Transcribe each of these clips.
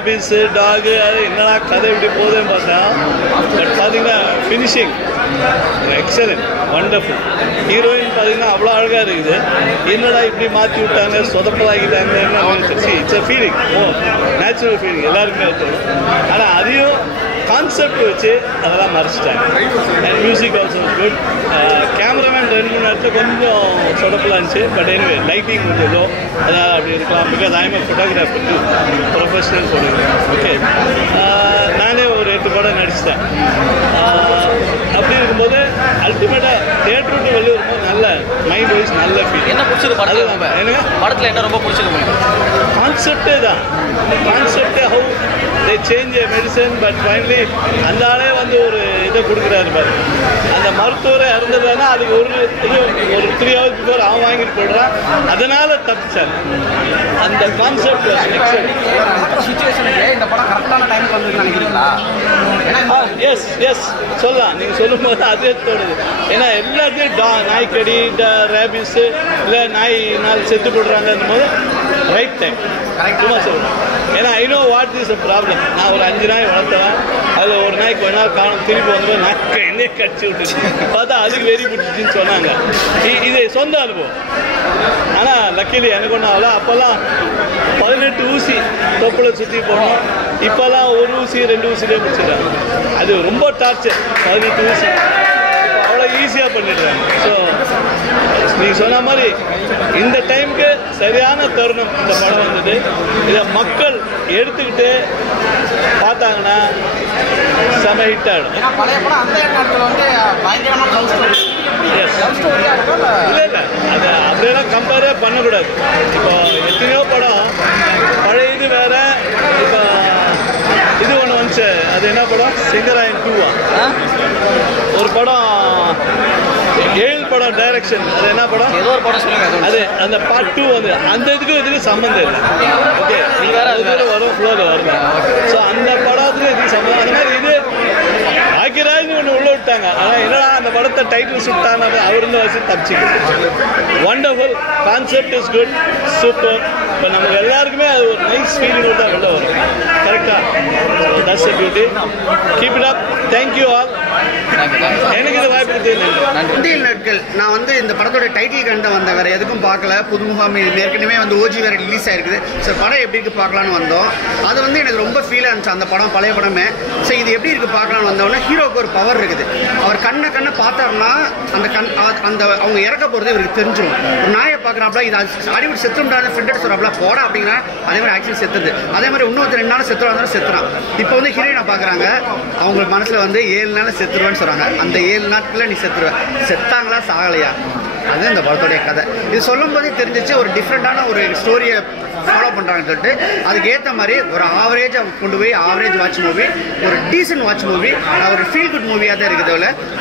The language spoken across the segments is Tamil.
ரேபிஸு டாகு அது என்னடா கதை இப்படி போகுதுன்னு பார்த்தா பட் பார்த்தீங்கன்னா ஃபினிஷிங் எக்ஸலண்ட் வண்டர்ஃபுல். ஹீரோயின் பார்த்தீங்கன்னா அவ்வளோ அழகாக இருக்குது. என்னடா இப்படி மாற்றி விட்டாங்க சொதப்பலாகிட்டாங்கன்னு it's a feeling, natural feeling எல்லாருக்குமே இருக்குது. ஆனால் அதையும் கான்செப்ட் வச்சு அதெல்லாம் மறைச்சிட்டாங்க. And music also good. Cameraman 2 மணி நேரத்தில் கொஞ்சம் சொதப்பலாக இருந்துச்சு. பட் எனிவே லைட்டிங் கொஞ்சம் லோ, அதனால் அப்படி இருக்கலாம். Because I am a photographer, professional photographer. Okay, நானே ஒரு 8 படம் நடிச்சிட்டேன். அப்படி இருக்கும்போது அல்டிமேட்டாக தியேட்டர் விட்டு வெளியே வரும்போது நல்ல மைண்ட் வைஸ் நல்ல ஃபீல். என்ன பிடிச்சது படத்தில்? எனக்கு படத்தில் என்ன ரொம்ப பிடிச்சது? கான்செப்டே தான். கான்செப்டே how they change A medicine but finally அந்த ஆளே வந்து ஒரு இதை கொடுக்குறாரு பாரு. அந்த மருத்துவரை இறந்ததுன்னா அதுக்கு ஒரு 3 hours பிஃபோர் அவன் வாங்கிட்டு போடுறான், அதனால தப்பிச்சார். அந்த கான்செப்ட் இந்த படம் கரெக்டான டைமுக்கு வந்து நினைக்கிறீங்களா? எஸ் எஸ் சொல்லலாம். நீங்கள் சொல்லும்போது அதே தோணுது. ஏன்னா எல்லாத்தையும் நாய்க்கடி ரேபிஸு இல்லை நாய் செத்து போடுறாங்கன்னும் போது ரைட் டைம் சும்மா சொல்லணும். ஏன்னா I know what is a problem. நான் ஒரு 5 நாய் வளர்த்தேன். அதில் ஒரு நாய்க்கு கொஞ்ச நாள் காணும், திருப்பி வந்துடும் நாய்க்கு என்னையே கடிச்சு விட்டுச்சு. பார்த்தா அதுக்கு வெறி பிடிச்சிச்சின்னு சொன்னாங்க. இது சொந்த அனுபவம். ஆனால் லக்கிலி எனக்கு ஒன்றும் ஆகல. அப்போல்லாம் 18 ஊசி தொப்பில் சுற்றி போனோம். இப்போல்லாம் 1 ஊசி 2 ஊசிலே முடிச்சிடுறாங்க. அது ரொம்ப டார்ச்சர். 18 ஊசி அவ்வளோ ஈஸியாக பண்ணிடுறாங்க. ஸோ நீங்கள் சொன்ன மாதிரி இந்த டைமுக்கு சரியான தருணம் இந்த படம் வந்தது. இதை மக்கள் எடுத்துக்கிட்டு பார்த்தாங்கன்னா செம ஹிட் ஆகிடும். பழைய படம் அந்த நேரத்தில் வந்து பயங்கரமான லவ் ஸ்டோரி. இல்லை இல்லை, அது அப்படியெல்லாம் கம்பேரே பண்ணக்கூடாது. இப்போ எத்தனையோ படம் பழைய இது வேற. இப்போ இது ஒன்று வந்துச்சு, அது என்ன படம்? சிங்கராயன் 2 ஒரு படம், 7 படம் டைரக்ஷன். அது என்ன படம்? ஏதோ ஒரு படம் சொல்லுங்க. அது அந்த பார்ட் 2 வந்து அந்த இதுக்கு சம்மந்தம் இல்லை. ஓகே, இது வேற இதில் வரும், ஃப்ளோவில் வருங்க. ஸோ அந்த படத்துக்கு இதுக்கு சம்மந்தம். அந்த மாதிரி இது பாக்கியராஜ் ஒன்று உள்ள விட்டாங்க. ஆனால் என்னடா அந்த படத்தை டைட்டில் சுட்டாங்க, அவர் இருந்து வச்சு தப்பிச்சுக்கிட்டு. Wonderful concept is good, super. இப்போ நமக்கு எல்லாருக்குமே அது ஒரு நைஸ் ஃபீலிங் தான் வெளில வரும். கரெக்டாக? That's a beauty. Keep it up. Thank you all. எனக்கு இது வாய்ப்பு தெரியல. இந்தியன் நாட்கள் நான் வந்து இந்த படத்தோட டைட்டில் கண்டு வந்தேன். வேறு எதுக்கும் பார்க்கல. புதுமுகம் ஏற்கனவே வந்து ஓஜி வேறு ரிலீஸ் ஆயிருக்குது. ஸோ படம் எப்படி இருக்குது பார்க்கலான்னு வந்தோம். அது வந்து எனக்கு ரொம்ப ஃபீலாக இருந்துச்சு அந்த படம், பழைய படமே. ஸோ இது எப்படி இருக்குது பார்க்கலான்னு வந்தோடனே ஹீரோவுக்கு ஒரு பவர் இருக்குது. அவர் கண்ணை பார்த்தாருன்னா அந்த அவங்க இறக்க போகிறது இவருக்கு தெரிஞ்சிடும். ஒரு நாயை பார்க்குறாப்ல, இது அடிபட்டு செத்துட்டாங்க, ஃப்ரெண்ட் சொல்கிறாப்ல போடா அப்படின்னா அதே மாதிரி ஆக்சுவலி செத்துது. அதே மாதிரி இன்னொருத்தர் 2 நாள் செத்துறாங்க, செத்துறான். இப்போ வந்து ஹீரோயினை பார்க்குறாங்க, அவங்க மனசில் வந்து 7 நாள் செத்துருவேன்னு சொல்கிறாங்க. அந்த 7 நாட்களில் நீ செத்துருவ. செத்தாங்களா சாகலையா? அதுதான் இந்த படத்தோடைய கதை. இது சொல்லும் போதே தெரிஞ்சிச்சு ஒரு டிஃப்ரெண்டான ஒரு ஸ்டோரியை ஃபாலோ பண்ணுறாங்கன்னு சொல்லிட்டு. அதுக்கு ஏற்ற மாதிரி ஒரு ஆவரேஜாக கொண்டு போய் ஆவரேஜ் வாட்ச் மூவி, ஒரு டீசன்ட் வாட்ச் மூவி, ஒரு ஃபீல் குட் மூவியாக தான் இருக்குது.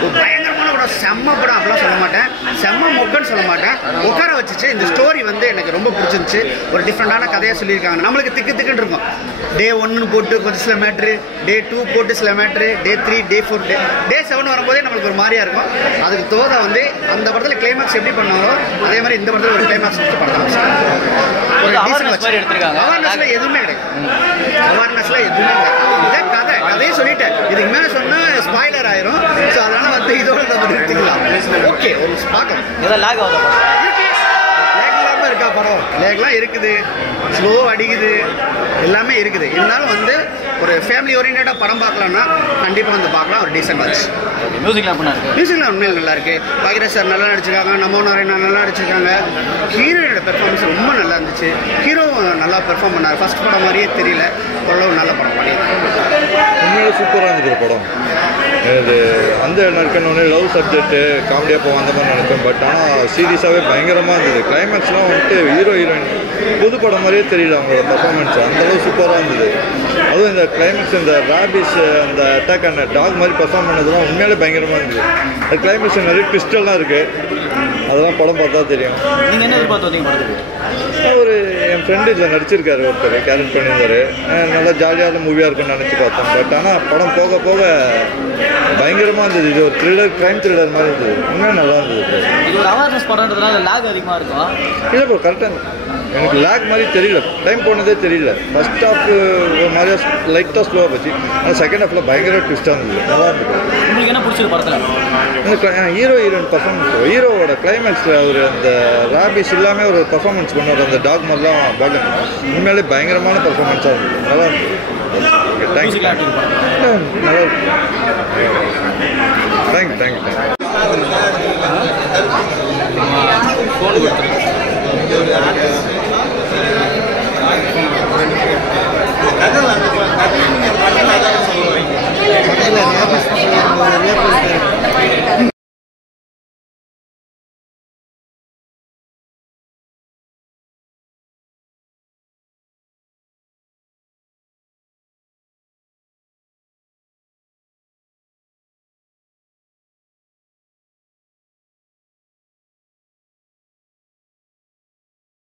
ஒரு பயங்கரமான படம், செம்ம படம் அப்படிலாம் சொல்ல மாட்டேன், செம்ம மொக்கன்னு சொல்ல மாட்டேன். உட்கார வச்சுச்சு. இந்த ஸ்டோரி வந்து எனக்கு ரொம்ப பிடிச்சிருந்துச்சு. ஒரு டிஃப்ரெண்டான கதையாக சொல்லியிருக்காங்க. நம்மளுக்கு திக்குன்னு இருக்கும். டே 1 போட்டு கொஞ்சம் சில மேட்ரு, டே 2 போட்டு சில மேட்ரு, டே 3, டே 4, டே 7 வரும்போதே நம்மளுக்கு ஒரு மாதிரியா இருக்கும். அதுக்கு தோதா வந்து அந்த படத்தில் கிளைமேக்ஸ் எப்படி பண்ணாங்களோ அதே மாதிரி இந்த படத்தில் ஒரு கிளைமேக்ஸ் படம் அவேர்னஸ்ல எதுவுமே கிடையாது. அவேர்னஸ்ல எதுவுமே கிடையாது. இதான் கதையை சொல்லிட்டேன். இதுக்கு மேலே சொன்னால் ஸ்பாய்லர் ஆயிரும். ஸோ அதனால வந்து இதோட நம்ம நிறுத்திக்கலாம். ஓகே, ஒரு பார்க்கலாம். இருக்கா படம்? லேக்லாம் இருக்குது, ஸ்லோ அடிக்குது, எல்லாமே இருக்குது. இருந்தாலும் வந்து ஒரு ஃபேமிலி ஓரியன்டாக படம் பார்க்கலாம்னா கண்டிப்பாக வந்து பார்க்கலாம். ஒரு டீசென்ட் வாட்ச். மியூசிக்லாம் உண்மையில் நல்லா இருக்கு. பாக்கியராஜ் சார் நல்லா நடிச்சிருக்காங்க, நமோ நாராயணா நல்லா நடிச்சிருக்காங்க. ஹீரோயினோட பெர்ஃபார்மன்ஸ் ரொம்ப நல்லா இருந்துச்சு. ஹீரோவும் நல்லா பெர்ஃபார்ம் பண்ணார். ஃபர்ஸ்ட் படம் மாதிரியே தெரியல, ஓரளவு நல்ல படம் பண்ணியிருக்காங்க. உண்மையிலே சூப்பராக இருந்துச்சு படம். இது அந்த நடக்கணுன்னே லவ் சப்ஜெக்ட்டு காமெடியாக போவோம் அந்த மாதிரி நினைப்பேன். பட் ஆனால் சீரியஸாகவே பயங்கரமாக இருந்தது. கிளைமேக்ஸ்லாம் வந்துட்டு ஹீரோயின் புது படம் மாதிரியே தெரியல அவங்களோட பர்ஃபார்மன்ஸ். அந்தளவு சூப்பராக இருந்தது. அதுவும் இந்த கிளைமேக்ஸ், இந்த ராபிஸ் அந்த அட்டாக் ஆன டாக் மாதிரி பர்ஃபார்ம் பண்ணதெல்லாம் உண்மையிலே பயங்கரமாக இருந்தது. அது கிளைமேக்ஸ் நிறைய ட்விஸ்டெல்லாம் இருக்குது. அதெல்லாம் படம் பார்த்தா தெரியும். நீங்கள் என்ன எதிர்பார்த்து ஒரு என் ஃப்ரெண்டு இதில் நடிச்சிருக்காரு, ஒருத்தர் கேரக்ட் பண்ணியிருந்தாரு. நல்லா ஜாலியான மூவியாக இருக்குன்னு நினச்சி பார்த்தோம். பட் ஆனால் படம் போக போக பயங்கரமாக இருந்தது. இது ஒரு த்ரில்லர், க்ரைம் த்ரில்லர் மாதிரி இருந்தது. உண்மையாக நல்லா இருந்தது. இது ஒரு அவேர்னஸ் படம்ன்றதுனால லாக் அதிகமாக இருக்கும். இல்லை ப்ரோ, கரெக்டாக எனக்கு லேக் மாதிரி தெரியல, டைம் போனதே தெரியல. ஃபர்ஸ்ட் ஹாஃப் ஒரு மாதிரியா லைட்டாக ஸ்லோவாக போச்சு, ஆனால் செகண்ட் ஹாஃபில் பயங்கர ட்விஸ்டாக இருந்தது, நல்லா இருந்தது. உங்களுக்கு என்ன பிடிச்சது படத்தில்? ஹீரோ ஹீரோயின் பர்ஃபார்மன்ஸ், ஹீரோவோட கிளைமேக்ஸில் அவர் அந்த ராபிஸ் இல்லாமல் ஒரு பர்ஃபார்மன்ஸ் பண்ணுவார், அந்த டாக் மாதிரிலாம் பார்க்கணும். உண்மையிலே பயங்கரமான பர்ஃபார்மன்ஸாக இருந்தது, நல்லா இருந்தது. தேங்க்யூ, நல்லா இருக்கு. தேங்க்யூ. ஃபோன் கொடுத்துருக்கேன்.